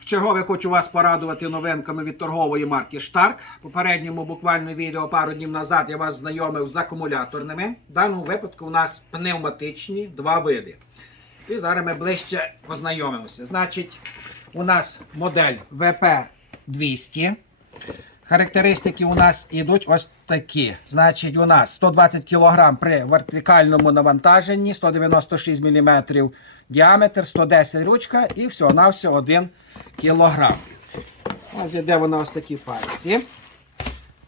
Вчергове хочу вас порадувати новинками від торгової марки Штарк. Попередньому буквально відео пару днів назад я вас знайомив з акумуляторними. В даному випадку у нас пневматичні два види. І зараз ми ближче познайомимося. Значить, у нас модель VP200. Характеристики у нас йдуть ось такі. Значить, у нас 120 кг при вертикальному навантаженні, 196 мм діаметр, 110 ручка і всього на все 1 кг. Ось іде вона ось такі пальці.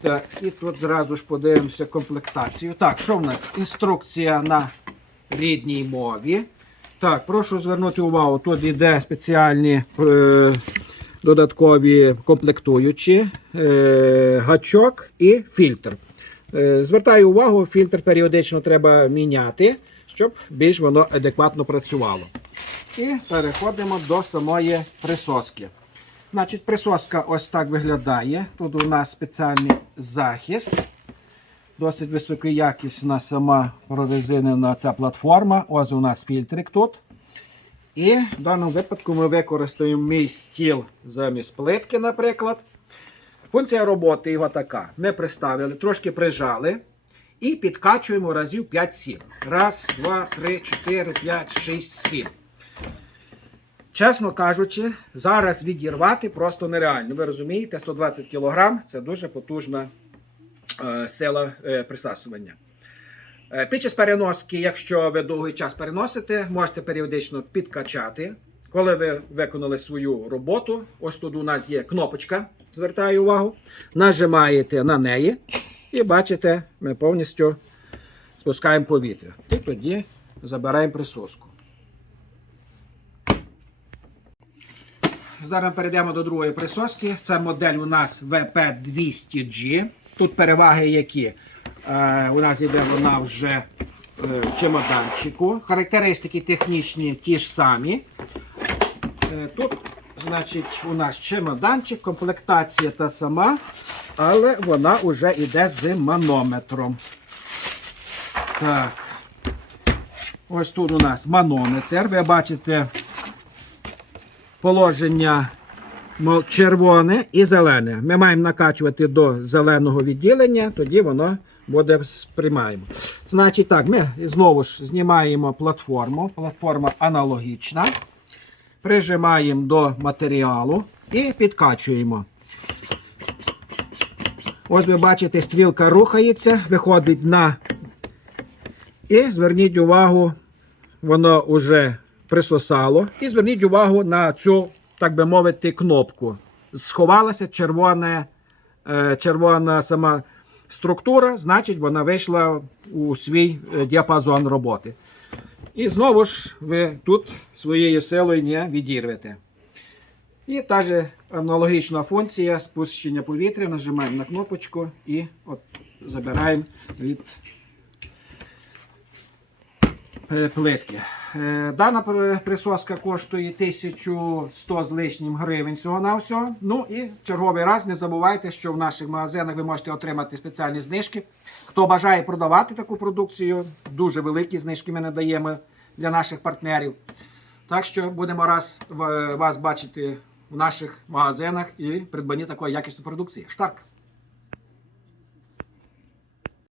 Так, і тут зразу ж подивимося комплектацію. Так, що в нас? Інструкція на рідній мові. Так, прошу звернути увагу, тут йде спеціальні е, додаткові комплектуючі, е, гачок і фільтр. Е, звертаю увагу, фільтр періодично треба міняти, щоб більш воно адекватно працювало. І переходимо до самої присоски. Значить, присоска ось так виглядає. Тут у нас спеціальний захист. Досить високоякісна сама прорезинена ця платформа. Ось у нас фільтрик тут. І в даному випадку ми використаємо мій стіл замість плитки, наприклад. Функція роботи його така. Ми приставили, трошки прижали і підкачуємо разів 5-7. Раз, два, три, чотири, п'ять, шість, сім. Чесно кажучи, зараз відірвати просто нереально. Ви розумієте, 120 кг це дуже потужна е, сила е, присасування. Е, Під час переноски, якщо ви довгий час переносите, можете періодично підкачати. Коли ви виконали свою роботу, ось тут у нас є кнопочка, звертаю увагу. Нажимаєте на неї і бачите, ми повністю спускаємо повітря. І тоді забираємо присоску. Зараз перейдемо до другої присоски. Це модель у нас VP200G. Тут переваги які? Е, у нас йде вона вже е, в чемоданчику. Характеристики технічні ті ж самі. Е, тут, значить, у нас чемоданчик, комплектація та сама, але вона вже йде з манометром. Так. Ось тут у нас манометр. Ви бачите положення червоне і зелене. Ми маємо накачувати до зеленого відділення, тоді воно буде сприймаємо. Значить так, ми знову ж знімаємо платформу. Платформа аналогічна. Прижимаємо до матеріалу і підкачуємо. Ось ви бачите, стрілка рухається, виходить на. І зверніть увагу, воно вже присосало. І зверніть увагу на цю, так би мовити, кнопку. Сховалася червоне, е, червона сама структура, значить, вона вийшла у свій е, діапазон роботи. І знову ж ви тут своєю силою не відірвете. І та же аналогічна функція спущення повітря. Нажимаємо на кнопочку і от забираємо від е, плитки. Е, Дана присоска коштує 1100 з лишнім гривень всього на всього. Ну і черговий раз не забувайте, що в наших магазинах ви можете отримати спеціальні знижки. Хто бажає продавати таку продукцію, дуже великі знижки ми надаємо для наших партнерів. Так що будемо раз вас бачити в наших магазинах і придбанні такої якісної продукції. Штарк!